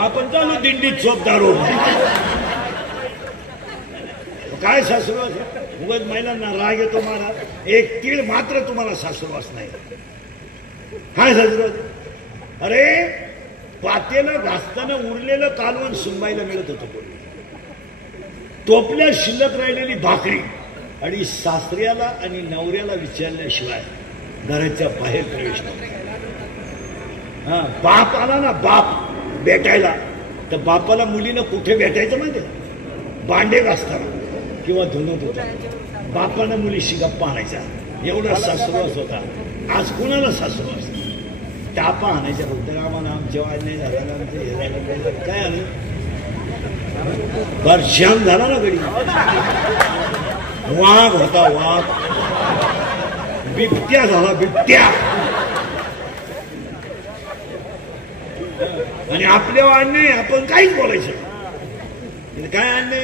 आपण चालू दिंडीत चोपदारो काय सासुरवास उगाच महिलांना राग येतो महाराज. एक तीळ मात्र तुम्हाला सासुरवास नाही. काय सासुरवास? अरे पातेलं घासताना उरलेलं कालवण सुनबाईला मिळत होतं. टोपल्या शिल्लक राहिलेली भाकरी आणि सासऱ्याला आणि नवऱ्याला विचारल्याशिवाय घराच्या बाहेर प्रवेश नव्हता. हा, बाप आला ना बाप भेटायला तर बापाला मुलीनं कुठे भेटायचं माहिती? भांडे घासताना किंवा धुणत होता. बापानं मुलीशी गप्पा आणायचा. एवढा सासुरवास होता. आज कुणाला सासुरवास? टापा आणायच्या फक्त. आम्हाला आमच्या वाद नाही झाला, आमचं हे झालं काय आलं बर श्याम झाला ना गडी. वाघ होता वाघ, बिबट्या झाला बिबट्या. आणि आपल्या वाढ नाही, आपण काहीच बोलायचं काय आणणे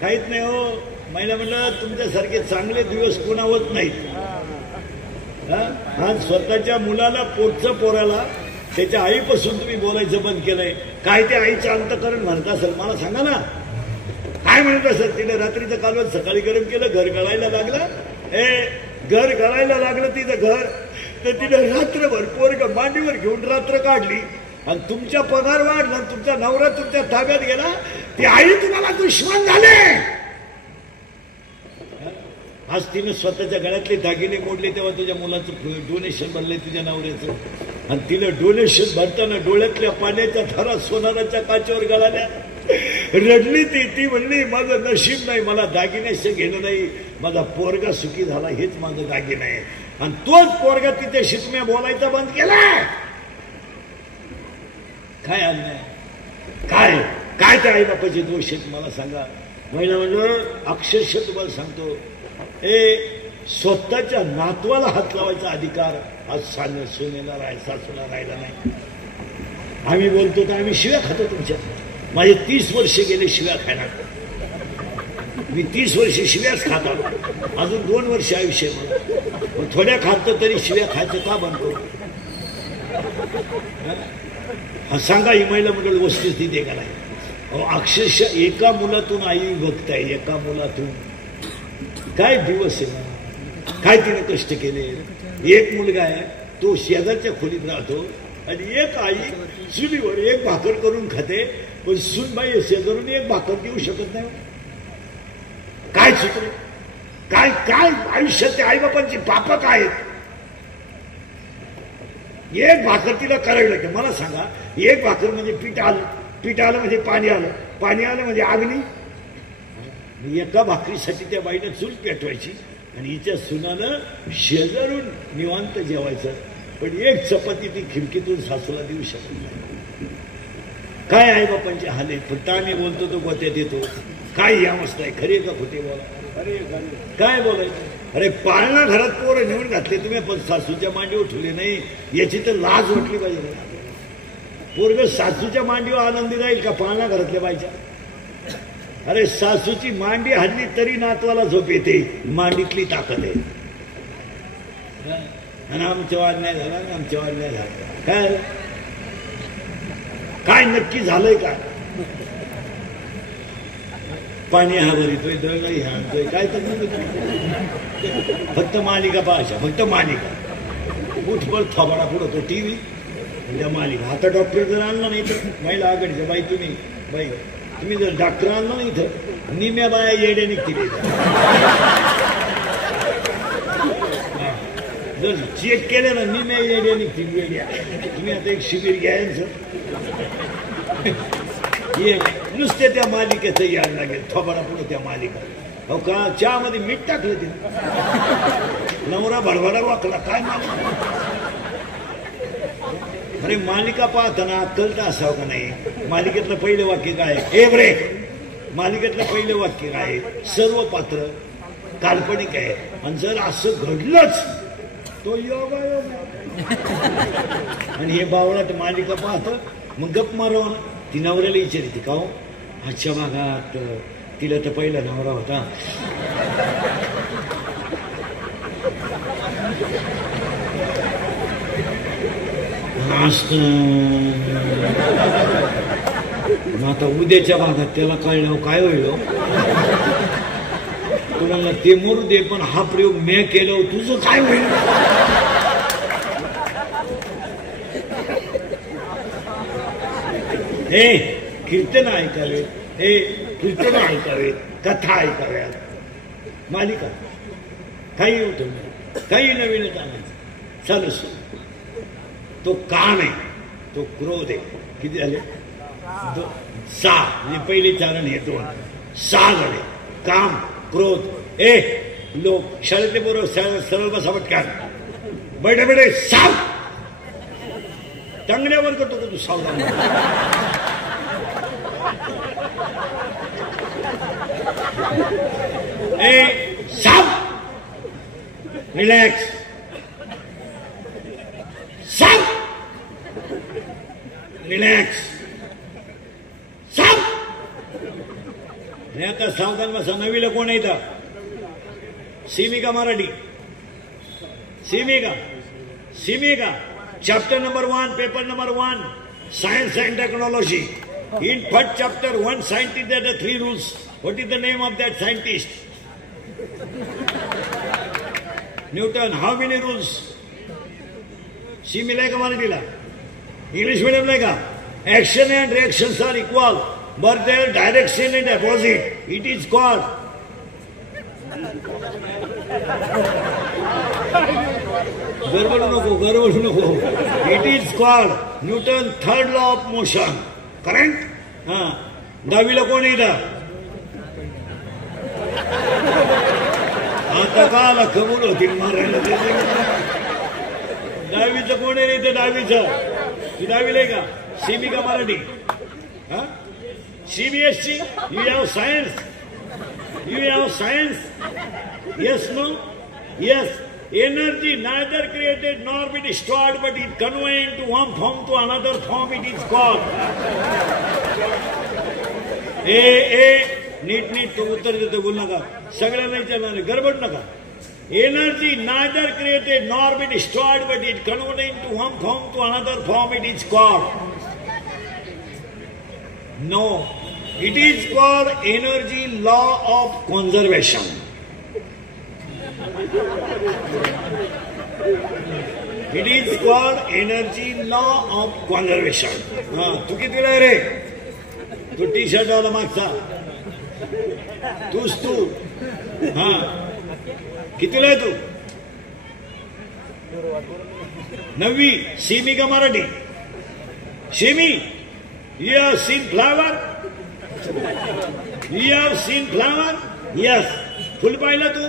काहीच नाही. हो महिला म्हणलं तुमच्यासारखे चांगले दिवस कोणावत नाहीत. हा स्वतःच्या मुलाला पोटचं पोराला त्याच्या आईपासून तुम्ही बोलायचं बंद केलंय. काय ते आईचं अंतकरण म्हणत असेल मला सांगा ना. काय म्हणत असेल? तिने रात्रीचं कालवण सकाळी गरम केलं, घर गळायला लागलं. घर गळायला लागलं तिचं घर, तर तिने रात्रभर पोरग मांडीवर घेऊन रात्र काढली. आणि तुमचा पगार वाढला, तुमचा नवरा तुमच्या ताब्यात गेला, ती आई तुम्हाला दुश्मन झाले. आज तिने स्वतःच्या गळ्यातले दागिने मोडले तेव्हा तुझ्या मुलाचं डोनेशन भरलंय तुझ्या नवऱ्याचं. आणि तिला डोनेशन भरताना डोळ्यातल्या पाण्याच्या धारा सोनाराच्या काचेवर गळाल्या. रडली ती म्हणली माझं नशीब नाही, मला दागिन्याचं घेणं नाही, माझा पोरगा सुखी झाला हेच माझं दागिना आहे. आणि तोच पोरगा तिथे तुम्ही बोलायचा बंद केलाय. काय अन्याय, काय काय त्या आई बापाचे दोष आहेत मला सांगा. महिला म्हणजे अक्षरशः तुम्हाला सांगतो, स्वतःच्या नातवाला हात लावायचा अधिकार आज सोनेला सासूला राहिला नाही. आम्ही बोलतो तर आम्ही शिव्या खातो तुमच्या. माझे 30 वर्षे गेले शिव्या खायला. मी 30 वर्षे शिव्याच खातो. अजून 2 वर्ष आयुष्य मला थोड्या खातो तरी शिव्या खायचं का बंद करू? हा सांगा ही महिला मंडळ वस्तुस्थिती का नाही? अक्षरशः एका मुलातून आई विभक्त आहे. एका मुलातून काय दिवस आहे, काय तिने कष्ट केले. एक मुलगा आहे तो शेजारच्या खोलीत राहतो आणि एक आई चुलीवर एक भाकर करून खाते, पण सुनबाई शेजारून एक भाकर देऊ शकत नाही. काय सूत्र, काय काय आयुष्यात आई बापांची पाप काय आहेत? एक भाकर तिला करावी लागते. मला सांगा, एक भाकर म्हणजे पीठ आलं म्हणजे पाणी आलं म्हणजे अग्नी. एका भाकरीसाठी त्या बाईनं चूल पेटवायची आणि हिच्या सुनानं शेजारून निवांत जेवायचं. पण एक चपाती ती खिडकीतून सासूला देऊ शकत नाही. काय आई बापांचे हाल आहेत. फक्त आम्ही बोलतो तो गोत्यात येतो. काय या मस्त आहे, खरे का खोटे बोला. अरे काय बोलायचं? अरे पाळणा घरात पोरं नेऊन घातले तुम्ही, पण सासूच्या मांडीवर ठेवले नाही, याची तर लाज वाटली पाहिजे. पोरग सासूच्या मांडीवर आनंदी राहील का पाळणा घरातल्या बाईच्या? अरे सासूची मांडी हल्ली तरी नातवाला झोप येते. मांडीतली ताकद आहे. आणि आमच्या वाद नाही झाला, आमच्या वाद नाही झाला. काय काय नक्की झालंय का? पाणी हा भरितोय, दळणही आणतोय, काय तर फक्त मालिका पाहायच्या, फक्त मालिका. उठबळ थोबाडा पुढं तो टीव्ही त्या मालिका. आता डॉक्टर जर आणला नाही तर महिला आघाडीच्या बाई तुम्ही जर डॉक्टर आणला नाही तर निम्या बाया येड्या निघतील. जर चेक केलं ना निम्या येड्या निघतील. येड्या तुम्ही आता एक शिबिर घ्यायचं, नुसते त्या मालिकेचं यायला लागेल. थोबाडा पुढं त्या मालिका. हो का चहामध्ये मीठ टाकलं ते नवरा भडभडा वाकला. काय मालिका? अरे मालिका पाहताना अक्कल तर असावं का नाही? मालिकेतलं पहिलं वाक्य काय? हे ब्रेक. मालिकेतलं पहिलं वाक्य काय? सर्व पात्र काल्पनिक आहे आणि जर असं घडलंच तो योग. आणि हे बावळाट मालिका पाहतं मग गप मारवा. ती नवऱ्याला विचारते का हो आजच्या भागात तिला तर पहिला नवरा होता. मग आता उद्याच्या भागात त्याला कळल्यावर काय होईल हो? तुम्हाला ते मरू दे, पण हा प्रयोग मी केल्यावर तुझं काय होईल? हे कीर्तन ऐकावे, हे कीर्तन ऐकावे, कथा ऐकाव्यात, मालिका काही होतं, काही नवीनच आणायचं चालू. तो काम आहे, तो क्रोध आहे. किती झाले? 6. म्हणजे पहिले चारण हे 2, 6 झाले. काम, क्रोध. लोक शाळेतले बरोबर सरळ बसा पटकन, बैठे बैठे साव टांगण्यावर करतो का तू? सावधान. साव, रिलॅक्स. साव, रिलॅक्स. साव. आता सावधान बसा. नवीला कोण येतं? सीमी का मराठी? सीमी का? सीमी का? Chapter number 1, paper number 1, science and technology. In first chapter, one scientist had 3 rules. What is the name of that scientist? Newton. How many rules? Semi का मराठीला? इंग्लिश मीडियमला का? Action and reactions are equal, but their direction is opposite. It is called. गडबड नको. It is called Newton third law of motion. Correct. हा. 10वीला कोण येतं? आता का कबूल होतील मारायला? 10वीचं कोण येतं? 10वीचं तू 10वीला का? सीमी का मराठी? हा. CBSE. You have science. You have science. Yes, no? Yes. Energy neither created nor be destroyed, but it conveyed to one form to another form. It is called. नीट तो उत्तर देतो. बोल नका, सगळ्यांना विचारणार, गडबड नका. Energy neither created nor be destroyed, but it conveyed into one form to another form. It is called. No, it is called energy law of conservation. It is called energy law of conservation. हा. तू कितीला रे? तू T shirt वाला मागचा तूच तू. हा. कितीला आहे तू? 9वी. Semi का Marathi? Semi. You have seen flower? You have seen flower? Yes. फुल पाहिलं तू?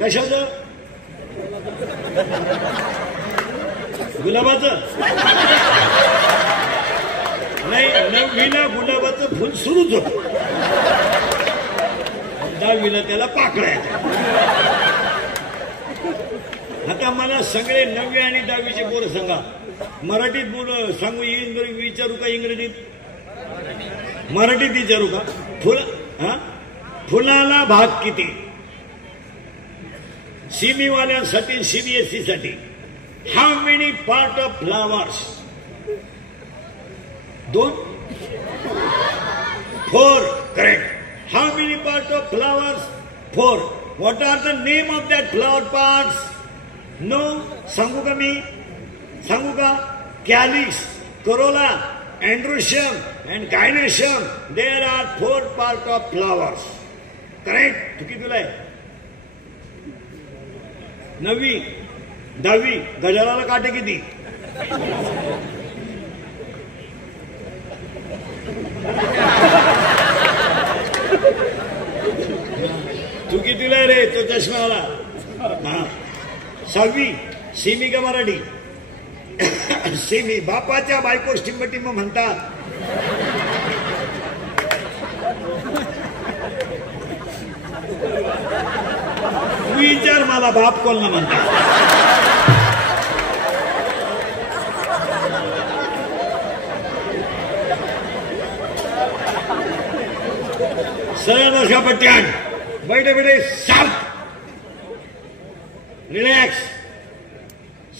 कशाचं? गुलाबाचं? नाही, 9वीला गुलाबाचं फुल सुरूच होत. 10वीला त्याला पाकळायचं. आता मला सगळे 9वी आणि 10वीचे पोरं सांगा. मराठीत बोल सांगू, विचारू का इंग्रजीत? मराठीत विचारू का? फुलाला भाग किती? सीमीवाल्यांसाठी, CBSE साठी. How many part of flowers? 2? 4. Correct. How many part of flowers? 4. What are the name of that flower parts? No. सांगू का मी? सांगू का? Calyx, corolla, androecium and gynoecium. There are 4 part of flowers. Correct. तू कितीला आहे? 9वी. 10वी. गजाला काटे किती? तू कितीला रे? तो चष्मावाला. हा. 6वी. सीमी का मराठी? सीमी. बापाच्या बायको टिंब म्हणतात. विचार मला बाप कोणला म्हणतात? सरळ बसा पट्ट्यान. बैठे बैठे साफ. रिलॅक्स.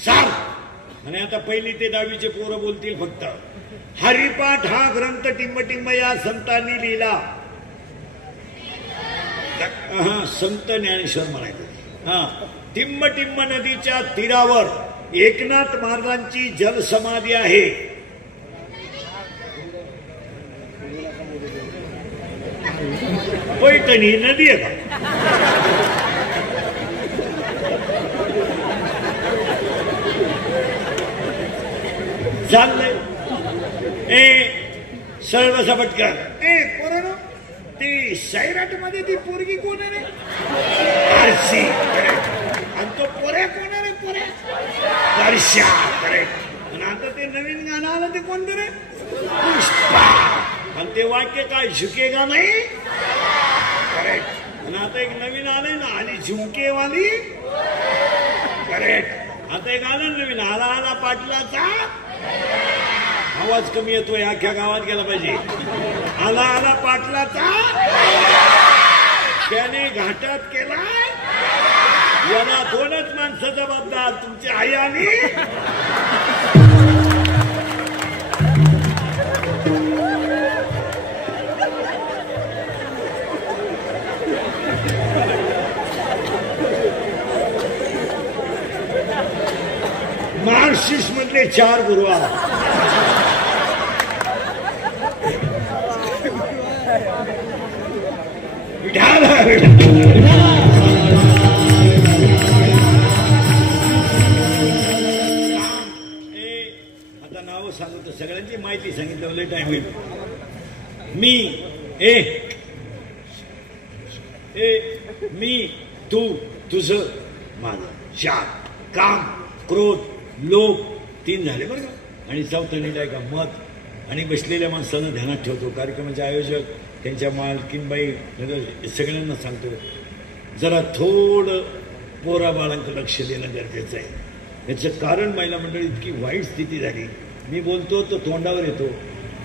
साफ. आणि आता 1ली ते 10वीचे पोरं बोलतील फक्त. हरिपाठ हा ग्रंथ टिंबटिंब या संतांनी लिहिला. संत ज्ञानेश्वर म्हणायचं. टिंबटिंब नदीच्या तीरावर एकनाथ महाराजांची जलसमाधी आहे. पैठणी नदी आहे का? चाललंय सर्व पटकन. पोरांनो, ती सैराट मध्ये ती पोरगी कोण आहे रे? आरशी. आणि तो पोऱ्या कोण आहे रे? पोऱ्या परश्या. आणि आता ते नवीन गाणं आलं ते कोणतं रे? पुष्पा. आणि ते वाक्य काय झुकेगा नाही? करेक्ट. आणि आता एक नवीन आलंय ना, आली झुमकेवाली. करेक्ट. आता एक आलं नवीन, आला आला पाटलाचा. आवाज कमी येतोय, अख्ख्या गावात गेला पाहिजे. आला आला पाटलाचा, त्याने घाटात केलाय. याला दोनच माणसं जबाबदार, तुमची आई आणि मार्क्सिस्ट मधले 4 गुरुवार. आता नाव सांगतो, सगळ्यांची माहिती सांगितलं, लय टाइम होईल. मी तू तुझं माझं. 4 काम क्रोध लोभ 3 झाले बरं का. आणि 4थं लिहिलंय का मत. आणि बसलेल्या माणसांना ध्यानात ठेवतो. कार्यक्रमाचे आयोजक, त्यांच्या मालकीनबाई, सगळ्यांना सांगतो, जरा थोडं पोरा बाळांकडे लक्ष देणं गरजेचं आहे. याचं कारण महिला मंडळी इतकी वाईट स्थिती झाली. मी बोलतो तो तोंडावर येतो.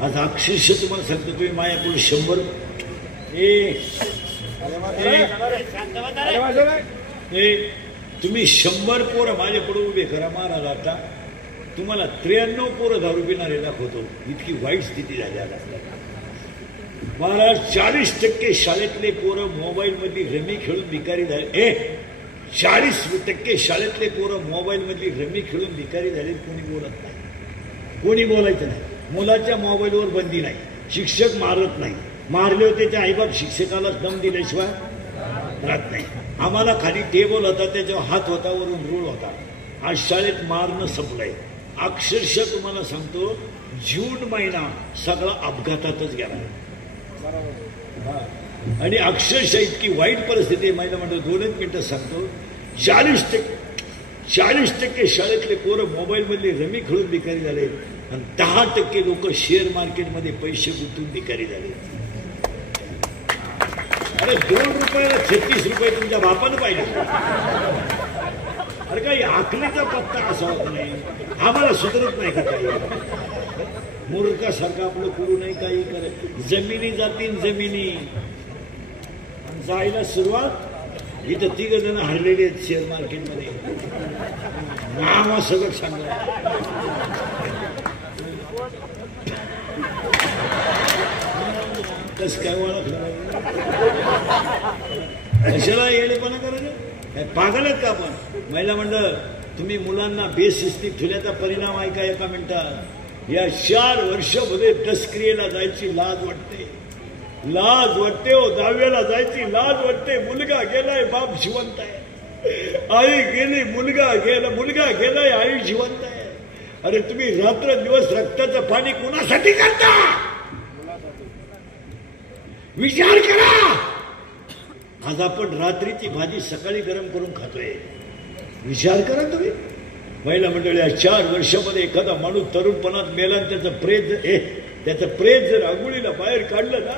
आज अक्षरशः तुम्हाला सांगतो, तुम्ही माझ्याकडून 100 तुम्ही 100 पोरं माझ्याकडून उभे करा महाराज. आता तुम्हाला 93 पोरं दारू पिणारे दाखवतो. इतकी वाईट स्थिती झाली आता महाराज. 40% शाळेतले पोरं मोबाईल मध्ये रमी खेळून भिकारी झाले. 40% शाळेतले पोरं मोबाईल मध्ये रमी खेळून भिकारी झाले. कोणी बोलत नाही, कोणी बोलायचं नाही. मुलाच्या मोबाईलवर बंदी नाही, शिक्षक मारत नाही. मारले होते त्याच्या आईबाप शिक्षकाला दम दिल्याशिवाय राहत नाही. आम्हाला खाली टेबल होता, त्याच्यावर हात होता, वरून रूळ होता. आज शाळेत मारणं संपलंय. अक्षरशः तुम्हाला सांगतो, जून महिना सगळा अपघातातच गेला. आणि अक्षरशः इतकी वाईट परिस्थिती महिला म्हणतो. 2 मिनिटं सांगतो. 40% शाळेतले पोरं मोबाईल मधले रमी खेळून भिकारी झाले. आणि 10% लोक शेअर मार्केटमध्ये पैसे गुंतवून भिकारी झाले. अरे 2 रुपयाला 36 रुपये तुमच्या बापानं पाहिजे. अरे काही आखलीचा पत्ता असा होत नाही. आम्हाला सुधरत नाही का काही? मूर्खासारखं आपलं करू नाही, काही करत. जमिनी जातील जमिनी. जायला सुरुवात इथं 3 जण हरलेले आहेत शेअर मार्केटमध्ये. नाव सगळं सांगा. कसं काय ओळखलं? कशाला येडेपणा करायचं? काय पागल आहेत का आपण? महिला मंडळ, तुम्ही मुलांना बेशिस्तीत ठेवल्याचा परिणाम आहे का? एका मिनिटात या 4 वर्षामध्ये दसक्रियेला जायची लाज वाटते. लाज वाटते हो. 10वीला जायची लाज वाटते. मुलगा गेलाय, बाप जिवंत आहे. आई गेली, मुलगा गेला, मुलगा गेलाय, आई जिवंत आहे. अरे तुम्ही रात्र दिवस रक्ताचं पाणी कुणासाठी करता? विचार करा. आज आपण रात्रीची भाजी सकाळी गरम करून खातोय. विचार करा तुम्ही. महिला मंडळी, 4 वर्षामध्ये एखादा माणूस तरुणपणात मेला आणि त्याचं प्रेत जर आंघोळीला बाहेर काढलं ना,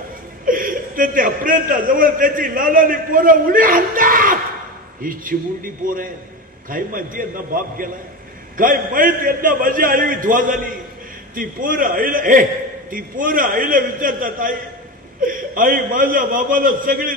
तर त्या प्रेताजवळ त्याची लालानी पोरं उडी आणतात. ही चिमुरडी पोर आहे. काय माहिती यांना बाप गेलाय? काय माहित यांना माझी आई विधवा झाली? ती पोरं आईला विचारतात, आई माझ्या बाबाला सगळे